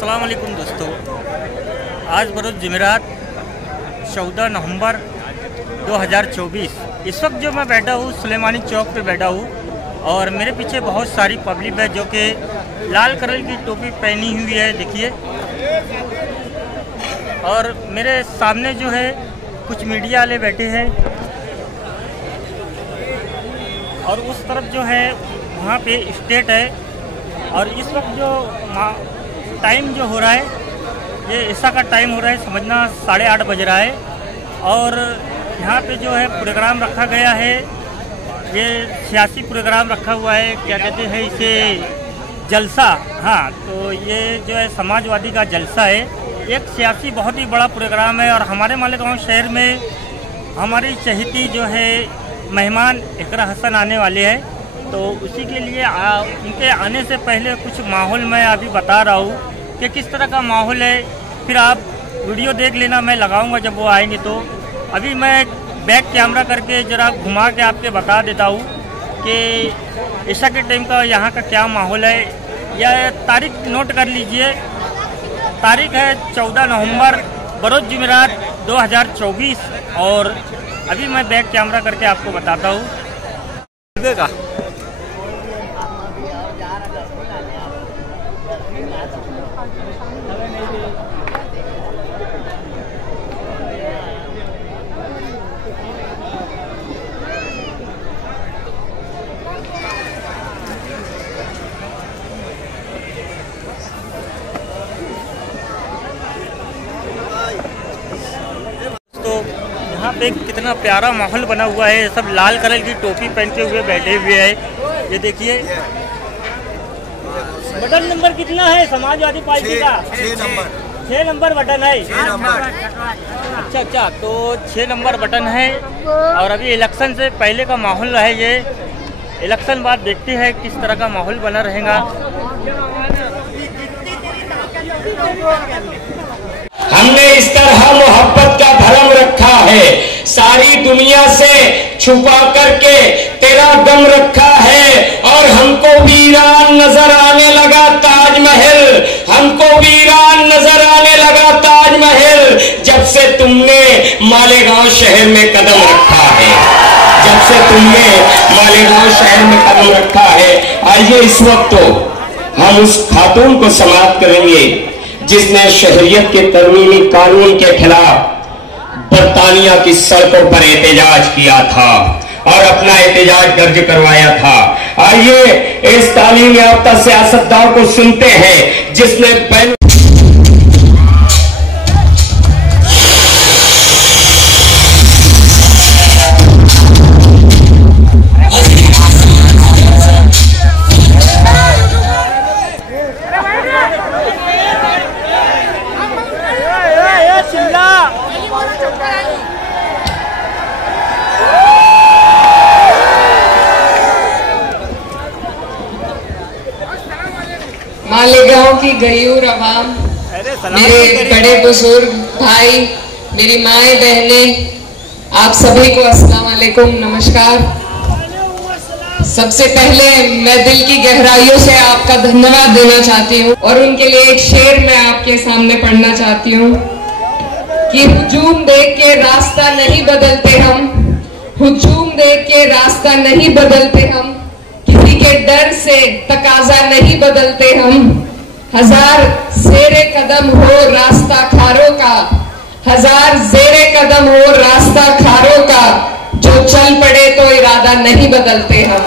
अस्सलाम वालेकुम दोस्तों, आज बरोज़ जुमेरात 14 नवंबर 2024। इस वक्त जो मैं बैठा हूँ सुलेमानी चौक पे बैठा हूँ और मेरे पीछे बहुत सारी पब्लिक है जो कि लाल कलर की टोपी पहनी हुई है, देखिए। और मेरे सामने जो है कुछ मीडिया वाले बैठे हैं और उस तरफ जो है वहाँ पे स्टेट है। और इस वक्त जो टाइम जो हो रहा है ये ऐसा का टाइम हो रहा है, समझना 8:30 बज रहा है। और यहाँ पे जो है प्रोग्राम रखा गया है, ये सियासी प्रोग्राम रखा हुआ है, क्या कहते हैं इसे, जलसा। हाँ, तो ये जो है समाजवादी का जलसा है, एक सियासी बहुत ही बड़ा प्रोग्राम है। और हमारे मालेगांव शहर में हमारी चहेती जो है मेहमान इकरा हसन आने वाले हैं, तो उसी के लिए उनके आने से पहले कुछ माहौल मैं अभी बता रहा हूँ कि किस तरह का माहौल है। फिर आप वीडियो देख लेना, मैं लगाऊंगा जब वो आएंगे। तो अभी मैं बैक कैमरा करके ज़रा घुमा के आपके बता देता हूँ कि ऐसा के टाइम का यहाँ का क्या माहौल है। यह तारीख नोट कर लीजिए, तारीख है 14 नवंबर बरोज़ जुमेरात 2024। और अभी मैं बैक कैमरा करके आपको बताता हूँ। तो यहाँ पे कितना प्यारा माहौल बना हुआ है, सब लाल कलर की टोपी पहनते हुए बैठे हुए हैं। ये देखिए, बटन नंबर कितना है समाजवादी पार्टी का? 6 नंबर बटन है। अच्छा, तो 6 नंबर बटन है। और अभी इलेक्शन से पहले का माहौल है, ये इलेक्शन बाद देखते हैं किस तरह का माहौल बना रहेगा। हमने इस तरह मोहब्बत का भरम रखा है, सारी दुनिया से छुपा करके तेरा गम रखा है। और हमको वीरान नजर आने लगा ताजमहल, हमको वीरान नजर आने लगा ताजमहल, जब से तुमने मालेगांव शहर में कदम रखा है, जब से तुमने मालेगांव शहर में कदम रखा है। आइए इस वक्त तो हम उस खातून को समाप्त करेंगे जिसने शहरियत के तरमीमी कानून के खिलाफ बरतानिया की सड़कों पर एहतजाज किया था और अपना एहतजाज दर्ज करवाया था। आइए इस तालीम याफ्ता सियासतदान को सुनते हैं जिसने मालेगांव की गयूर अवाम, मेरे बड़े बुजुर्ग भाई, मेरी माएँ बहनें, आप सभी को अस्सलाम वालेकुम, नमस्कार। सबसे पहले मैं दिल की गहराइयों से आपका धन्यवाद देना चाहती हूँ और उनके लिए एक शेर मैं आपके सामने पढ़ना चाहती हूँ कि हुजूम देख के रास्ता नहीं बदलते हम, हुजूम देख के रास्ता नहीं बदलते हम, किसी के डर से तकाजा नहीं बदलते हम। हजार ज़ेरे कदम हो रास्ता खारों का, हजार ज़ेरे कदम हो रास्ता खारों का, जो चल पड़े तो इरादा नहीं बदलते हम।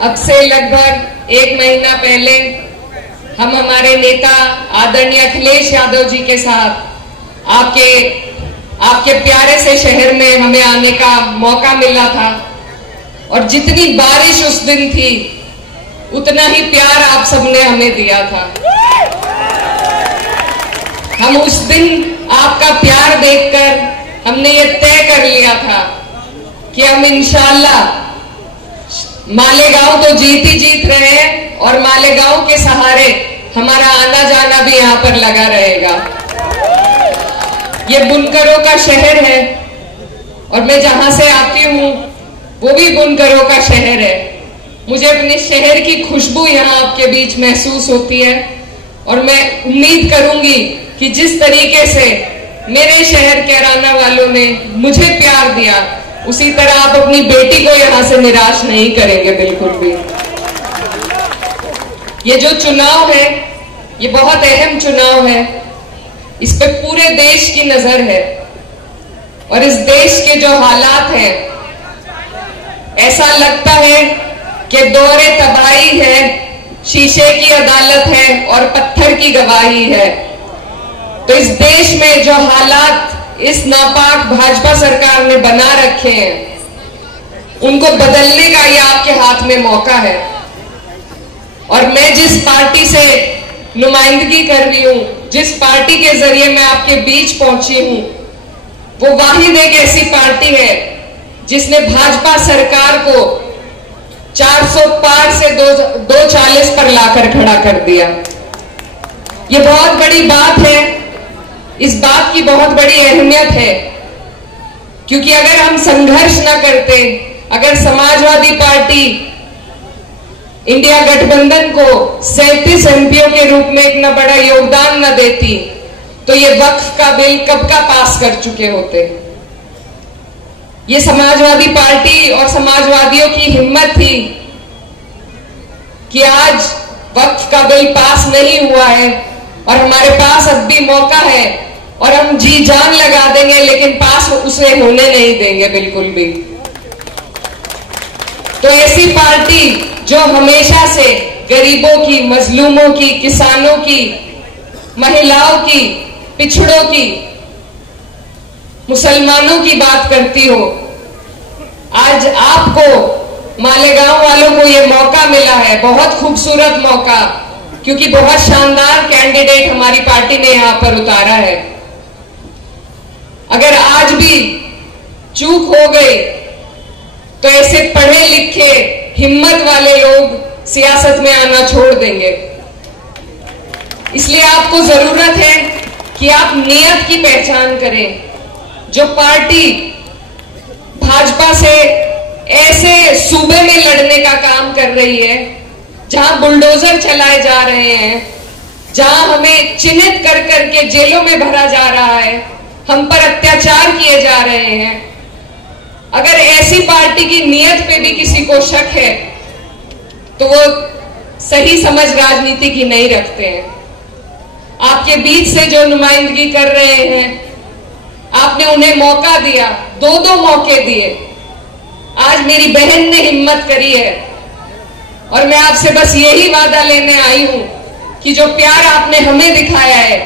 अब से लगभग 1 महीना पहले हम हमारे नेता आदरणीय अखिलेश यादव जी के साथ आपके प्यारे से शहर में हमें आने का मौका मिला था। और जितनी बारिश उस दिन थी उतना ही प्यार आप सबने हमें दिया था। हम उस दिन आपका प्यार देखकर हमने ये तय कर लिया था कि हम इंशाअल्लाह मालेगांव तो जीत ही जीत रहे हैं और मालेगांव के सहारे हमारा आना जाना भी यहाँ पर लगा रहेगा। ये बुनकरों का शहर है और मैं जहां से आती हूँ वो भी बुनकरों का शहर है। मुझे अपने शहर की खुशबू यहाँ आपके बीच महसूस होती है और मैं उम्मीद करूंगी कि जिस तरीके से मेरे शहर कैराना वालों ने मुझे प्यार दिया, उसी तरह आप अपनी बेटी को यहाँ से निराश नहीं करेंगे बिल्कुल भी। ये जो चुनाव है, ये बहुत अहम चुनाव है। इस पे पूरे देश की नजर है और इस देश के जो हालात हैं, ऐसा लगता है कि दौरे तबाही है, शीशे की अदालत है और पत्थर की गवाही है। तो इस देश में जो हालात इस नापाक भाजपा सरकार ने बना रखे हैं, उनको बदलने का ये आपके हाथ में मौका है। और मैं जिस पार्टी से नुमाइंदगी कर रही हूं, जिस पार्टी के जरिए मैं आपके बीच पहुंची हूं, वो वाहिद एक ऐसी पार्टी है जिसने भाजपा सरकार को 400 पार से 240 पर लाकर खड़ा कर दिया। ये बहुत बड़ी बात है। इस बात की बहुत बड़ी अहमियत है, क्योंकि अगर हम संघर्ष न करते, अगर समाजवादी पार्टी इंडिया गठबंधन को 37 एमपीओ के रूप में इतना बड़ा योगदान न देती, तो ये वक्फ का बिल कब का पास कर चुके होते। ये समाजवादी पार्टी और समाजवादियों की हिम्मत थी कि आज वक्फ का बिल पास नहीं हुआ है और हमारे पास अब भी मौका है और हम जी जान लगा देंगे, लेकिन पास उसे होने नहीं देंगे बिल्कुल भी। तो ऐसी पार्टी जो हमेशा से गरीबों की, मजलूमों की, किसानों की, महिलाओं की, पिछड़ों की, मुसलमानों की बात करती हो, आज आपको मालेगांव वालों को ये मौका मिला है, बहुत खूबसूरत मौका, क्योंकि बहुत शानदार कैंडिडेट हमारी पार्टी ने यहां पर उतारा है। अगर आज भी चूक हो गई तो ऐसे पढ़े लिखे हिम्मत वाले लोग सियासत में आना छोड़ देंगे। इसलिए आपको जरूरत है कि आप नियत की पहचान करें। जो पार्टी भाजपा से ऐसे सूबे में लड़ने का काम कर रही है, जहां बुलडोजर चलाए जा रहे हैं, जहां हमें चिन्हित कर करके जेलों में भरा जा रहा है, हम पर अत्याचार किए जा रहे हैं, अगर ऐसी पार्टी की नियत पे भी किसी को शक है तो वो सही समझ राजनीति की नहीं रखते हैं। आपके बीच से जो नुमाइंदगी कर रहे हैं, आपने उन्हें मौका दिया, 2 मौके दिए। आज मेरी बहन ने हिम्मत करी है और मैं आपसे बस यही वादा लेने आई हूं कि जो प्यार आपने हमें दिखाया है,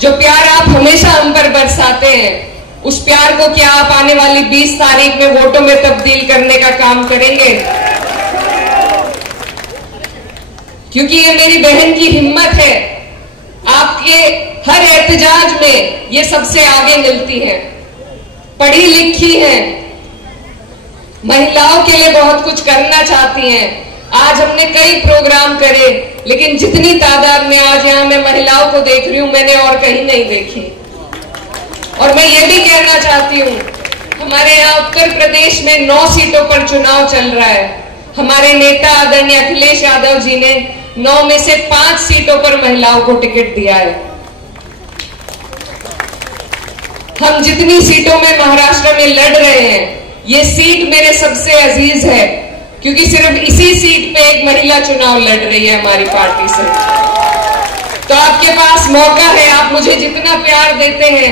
जो प्यार आप हमेशा हम पर बरसाते हैं, उस प्यार को क्या आप आने वाली 20 तारीख में वोटों में तब्दील करने का काम करेंगे? क्योंकि ये मेरी बहन की हिम्मत है। आपके हर एहतजाज में ये सबसे आगे मिलती है, पढ़ी लिखी है, महिलाओं के लिए बहुत कुछ करना चाहती हैं। आज हमने कई प्रोग्राम करे, लेकिन जितनी तादाद में आज यहां मैं महिलाओं को देख रही हूं, मैंने और कहीं नहीं देखी। और मैं ये भी कहना चाहती हूं, हमारे यहाँ उत्तर प्रदेश में 9 सीटों पर चुनाव चल रहा है। हमारे नेता आदरणीय अखिलेश यादव जी ने 9 में से 5 सीटों पर महिलाओं को टिकट दिया है। हम जितनी सीटों में महाराष्ट्र में लड़ रहे हैं, ये सीट मेरे सबसे अजीज है, क्योंकि सिर्फ इसी सीट पे एक महिला चुनाव लड़ रही है हमारी पार्टी से। तो आपके पास मौका है, आप मुझे जितना प्यार देते हैं,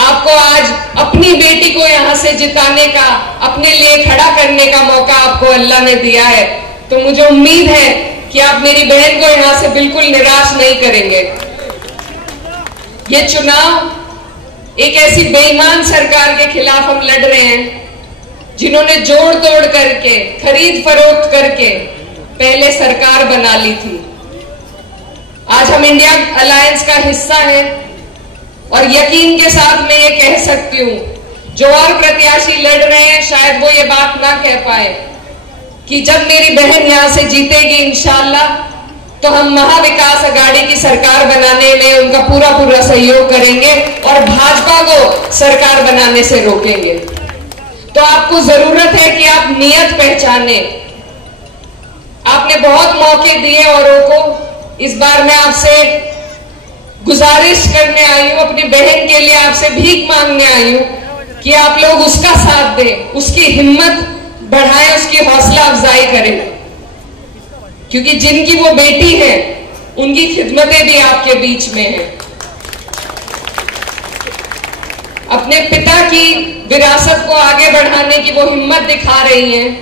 आपको आज अपनी बेटी को यहां से जिताने का, अपने लिए खड़ा करने का मौका आपको अल्लाह ने दिया है। तो मुझे उम्मीद है कि आप मेरी बहन को यहां से बिल्कुल निराश नहीं करेंगे। ये चुनाव एक ऐसी बेईमान सरकार के खिलाफ हम लड़ रहे हैं, जिन्होंने जोड़ तोड़ करके, खरीद फरोख्त करके पहले सरकार बना ली थी। आज हम इंडिया अलायंस का हिस्सा हैं और यकीन के साथ मैं ये कह सकती हूं, जो और प्रत्याशी लड़ रहे हैं शायद वो ये बात ना कह पाए कि जब मेरी बहन यहां से जीतेगी इंशाल्लाह, तो हम महाविकास अघाड़ी की सरकार बनाने में उनका पूरा सहयोग करेंगे और भाजपा को सरकार बनाने से रोकेंगे। तो आपको जरूरत है कि आप नियत पहचाने। आपने बहुत मौके दिए औरों को, इस बार मैं आपसे गुजारिश करने आई हूं, अपनी बहन के लिए आपसे भीख मांगने आई हूं कि आप लोग उसका साथ दें, उसकी हिम्मत बढ़ाएं, उसकी हौसला अफजाई करें, क्योंकि जिनकी वो बेटी है उनकी खिदमतें भी आपके बीच में हैं। अपने पिता की विरासत को आगे बढ़ाने की वो हिम्मत दिखा रही हैं,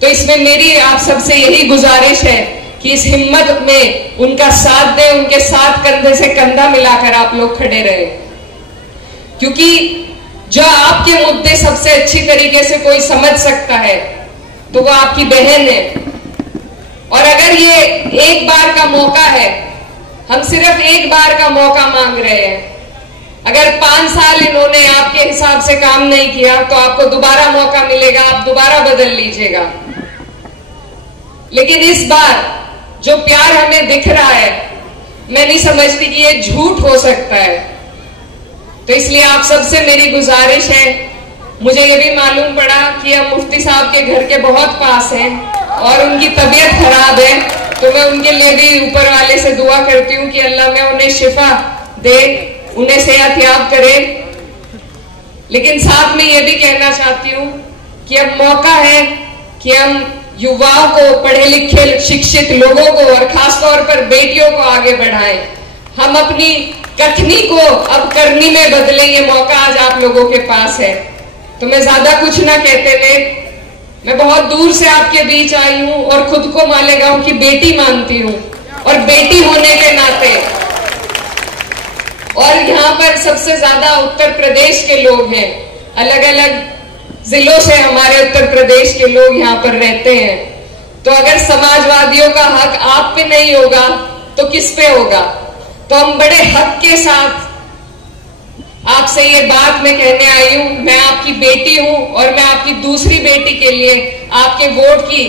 तो इसमें मेरी आप सबसे यही गुजारिश है कि इस हिम्मत में उनका साथ दें, उनके साथ कंधे से कंधा मिलाकर आप लोग खड़े रहे, क्योंकि जो आपके मुद्दे सबसे अच्छी तरीके से कोई समझ सकता है तो वो आपकी बहन है। और अगर ये एक बार का मौका है, हम सिर्फ एक बार का मौका मांग रहे हैं। अगर 5 साल इन्होंने आपके हिसाब से काम नहीं किया तो आपको दोबारा मौका मिलेगा, आप दोबारा बदल लीजिएगा। लेकिन इस बार जो प्यार हमें दिख रहा है, मैं नहीं समझती कि ये झूठ हो सकता है। तो इसलिए आप सबसे मेरी गुजारिश है, मुझे ये भी मालूम पड़ा कि हम मुफ्ती साहब के घर के बहुत पास हैं और उनकी तबीयत खराब है, तो मैं उनके लिए भी ऊपर वाले से दुआ करती हूँ कि अल्लाह में उन्हें शिफा दे, उन्हें सेहतयाब करे। लेकिन साथ में ये भी कहना चाहती हूँ कि अब मौका है कि हम युवाओं को, पढ़े लिखे शिक्षित लोगों को और खासतौर पर बेटियों को आगे बढ़ाएं। हम अपनी कथनी को अब करनी में बदलें, ये मौका आज आप लोगों के पास है। तो मैं ज्यादा कुछ ना कहते हुए, मैं बहुत दूर से आपके बीच आई हूं और खुद को मालेगांव की बेटी मानती हूं, और बेटी होने के नाते, और यहाँ पर सबसे ज्यादा उत्तर प्रदेश के लोग हैं, अलग अलग जिलों से हमारे उत्तर प्रदेश के लोग यहाँ पर रहते हैं। तो अगर समाजवादियों का हक आप पे नहीं होगा तो किस पे होगा? तो हम बड़े हक के साथ आपसे ये बात मैं कहने आई हूं। मैं आपकी बेटी हूं और मैं आपकी दूसरी बेटी के लिए आपके वोट की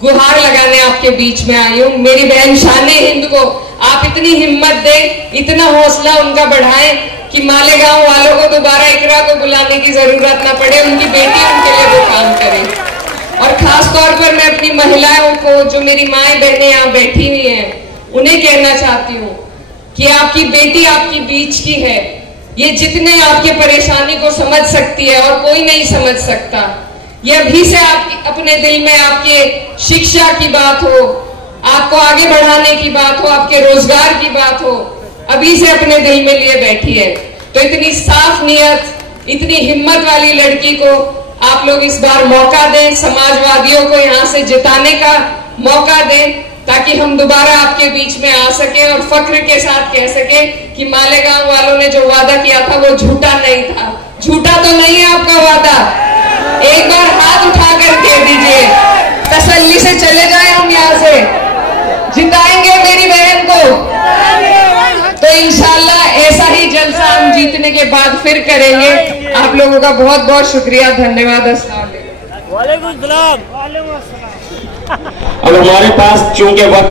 गुहार लगाने आपके बीच में आई हूं। मेरी बहन शाने हिंद को आप इतनी हिम्मत दें, इतना हौसला उनका बढ़ाएं कि मालेगांव वालों को दोबारा इकरा को बुलाने की जरूरत ना पड़े, उनकी बेटी उनके लिए वो काम करे। और खास तौर पर मैं अपनी महिलाओं को, जो मेरी माएं बहनें यहाँ बैठी हुई हैं, उन्हें कहना चाहती हूँ कि आपकी बेटी आपकी बीच की है। ये जितने आपकी परेशानी को समझ सकती है और कोई नहीं समझ सकता। ये अभी से आप अपने दिल में आपके शिक्षा की बात हो, आपको आगे बढ़ाने की बात हो, आपके रोजगार की बात हो, अभी से अपने दिल में लिए बैठी है। तो इतनी साफ नियत, इतनी हिम्मत वाली लड़की को आप लोग इस बार मौका दें, समाजवादियों को यहाँ से जिताने का मौका दें, ताकि हम दोबारा आपके बीच में आ सके और फख्र के साथ कह सके कि मालेगांव वालों ने जो वादा किया था वो झूठा नहीं था। झूठा तो नहीं है आपका वादा, एक बार हाथ उठाकर कह दीजिए, तसल्ली से चले जाए हम यहाँ से, जिताएंगे मेरी बहन को। तो इंशाल्लाह ऐसा ही जलसा हम जीतने के बाद फिर करेंगे। आप लोगों का बहुत बहुत शुक्रिया, धन्यवाद। अस्सलाम वालेकुम। अब हमारे पास चूंकि वक्त